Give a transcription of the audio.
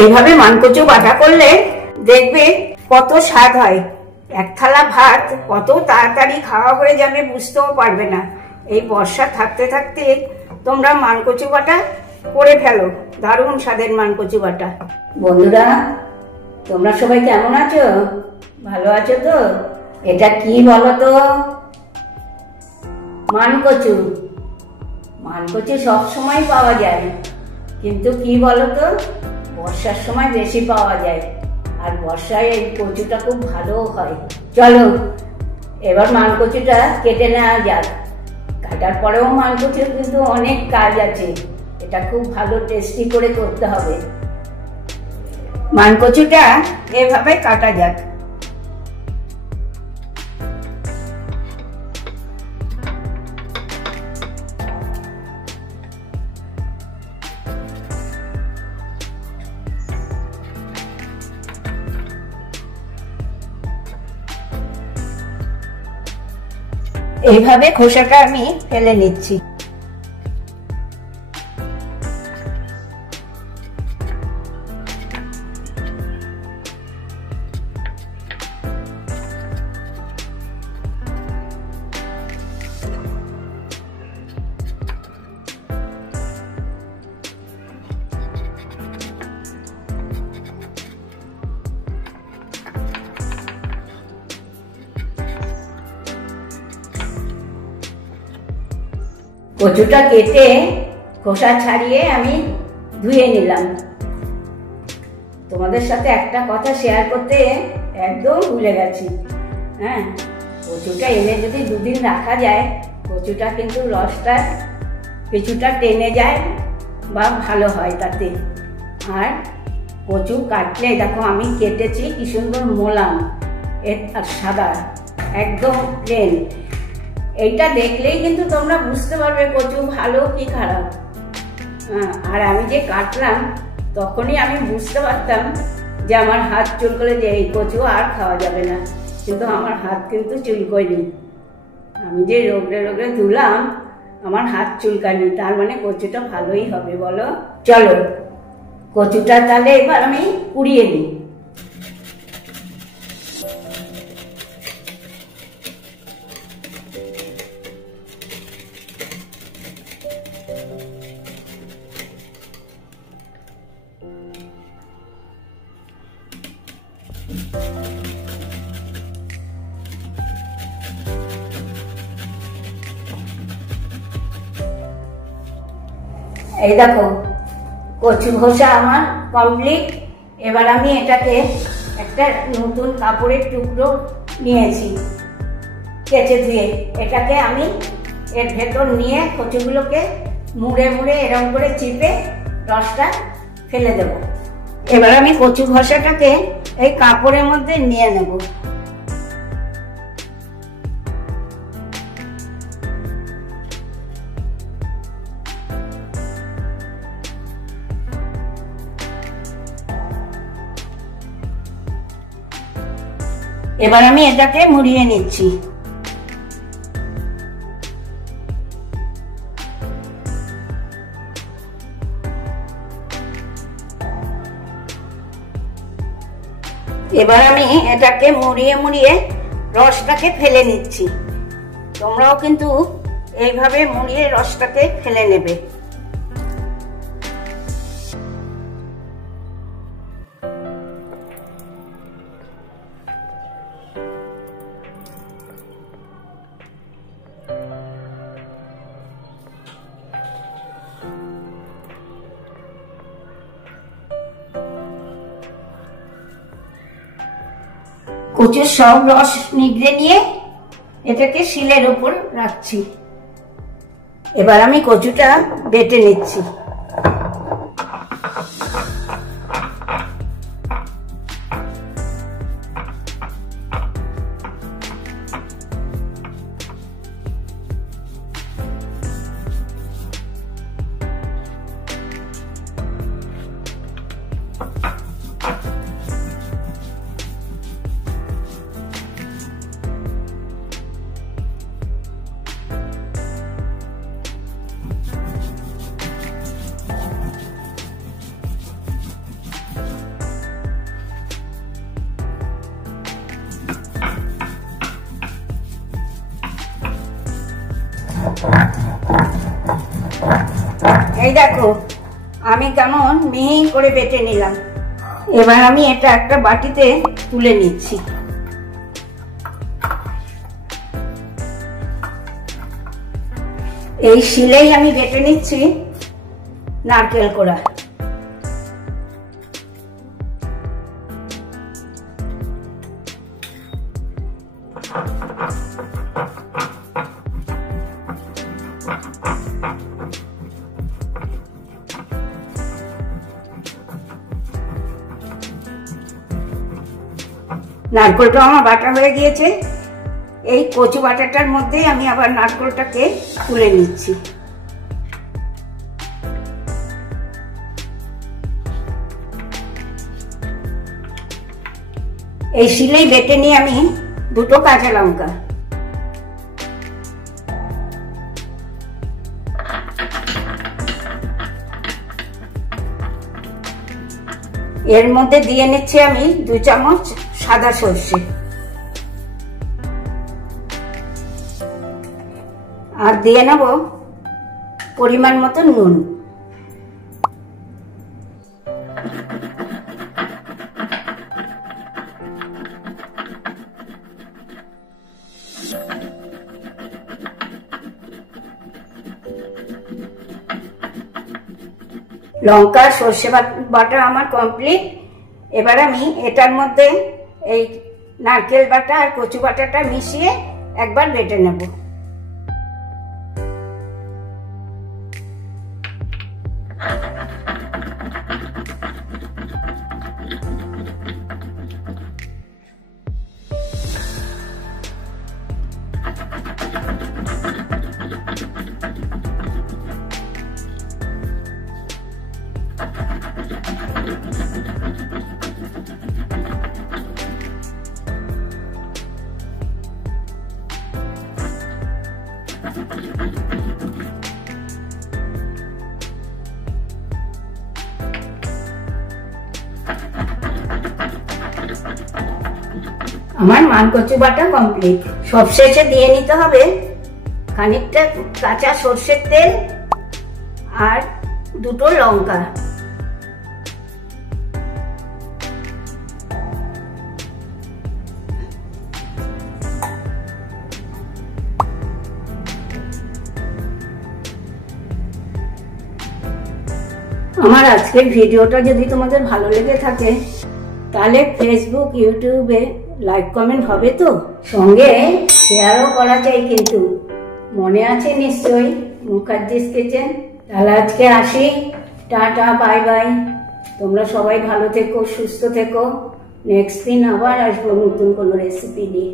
এইভাবে মানকচু বাটা করলে দেখবে কত স্বাদ হয়। এক থালা ভাত কত তাড়াতাড়ি খাওয়া হয়ে যাবে বুঝতেও পারবে না। এই বর্ষা থাকতে থাকতে তোমরা মানকচু বাটা করে ফেলো, দারুণ স্বাদের মানকচু বাটা। বন্ধুরা, তোমরা সবাই কেমন আছো? ভালো আছো তো? এটা কি বলো তো? মানকচু। মানকচু সব সময় পাওয়া যায়, কিন্তু কি বলো তো, বর্ষার সময় বেশি পাওয়া যায়। আর বর্ষায় এই কচুটা খুব ভালো হয়। চলো এবার মানকচুটা কেটে নেওয়া যাক। কাটার পরেও মানকচুর কিন্তু অনেক কাজ আছে, এটা খুব ভালো টেস্টি করে করতে হবে। মানকচুটা এভাবে কাটা যাক। এইভাবে খোসাটা আমি ফেলে নিচ্ছি। কচুটা কেটে খোসা ছাড়িয়ে আমি ধুয়ে নিলাম। তোমাদের সাথে একটা কথা শেয়ার করতে একদম ভুলে গেছি। হ্যাঁ, কচুটা এনে যদি দুদিন রাখা যায়, কচুটা কিন্তু রসটা কিছুটা টেনে যায় বা ভালো হয় তাতে। আর কচু কাটলে দেখো আমি কেটেছি কি সুন্দর মোলাম আর সাদা, একদম প্লেন। এইটা দেখলেই কিন্তু তোমরা বুঝতে পারবে কচু ভালো কি খারাপ। আর আমি যে কাটলাম তখনই আমি বুঝতে পারতাম যে আমার হাত চুলকলে যে এই কচু আর খাওয়া যাবে না, কিন্তু আমার হাত কিন্তু চুলকোয়নি। আমি যে রোগড়ে রোগড়ে ধুলাম, আমার হাত চুলকানি, তার মানে কচুটা ভালোই হবে বলো। চলো কচুটা তাহলে এবার আমি পুড়িয়ে নিই। এই দেখো কচু ঘষা আমার কমপ্লিট। এবার আমি এটাকে একটা নতুন কাপড়ের টুকরো নিয়েছি কেচে ধুয়ে, এটাকে আমি এর ভেতর নিয়ে কচুগুলোকে মুড়ে মুড়ে এরকম করে চিপে রসটা ফেলে দেব। এবার আমি কচু ঘষাটাকে এই কাপড়ের মধ্যে নিয়ে নেব। এবার আমি এটাকে মুড়িয়ে নিচ্ছি। এবার আমি এটাকে মুড়িয়ে মুড়িয়ে রসটাকে ফেলে নিচ্ছি। তোমরাও কিন্তু এইভাবে মুড়িয়ে রসটাকে ফেলে নেবে। কচুর সব রস নিগড়ে নিয়ে এটাকে শিলের উপর রাখছি। এবার আমি কচুটা বেটে নিচ্ছি। দেখো আমি কেমন মিহি করে বেটে নিলাম। এবার আমি এটা একটা বাটিতে তুলে নিচ্ছি। এই শিলেই আমি বেটে নিচ্ছি নারকেল কোড়া। নারকেলটা আমার বাটা হয়ে গিয়েছে। এই কচু বাটাটার মধ্যে আমি আবার নারকেলটাকে তুলে নিচ্ছি। এই শিলেই বেটে নিয়ে আমি দুটো কাঁচা লঙ্কা, এর মধ্যে দিয়ে নিচ্ছি আমি 2 চামচ সাদা সর্ষে, আর দিয়ে নেব পরিমাণ মতো নুন। লঙ্কা সর্ষে বাটা আমার কমপ্লিট। এবার আমি এটার মধ্যে এই নারকেল বাটা আর কচু বাটাটা মিশিয়ে একবার বেটে নেব। আমার মানকচু বাটা কমপ্লিট। সবশেষে দিয়ে নিতে হবে খানিকটা কাঁচা সর্ষের তেল আর 2টো লঙ্কা। আমার আজকের ভিডিওটা যদি তোমাদের ভালো লেগে থাকে তাহলে ফেসবুক ইউটিউবে লাইক কমেন্ট হবে তো, সঙ্গে শেয়ারও করা চাই কিন্তু। মনে আছে নিশ্চয়ই মুখার্জিস কিচেন। তাহলে আজকে আসি, টাটা বাই বাই। তোমরা সবাই ভালো থেকো, সুস্থ থেকো। নেক্সট দিন আবার আসবো নতুন কোনো রেসিপি নিয়ে।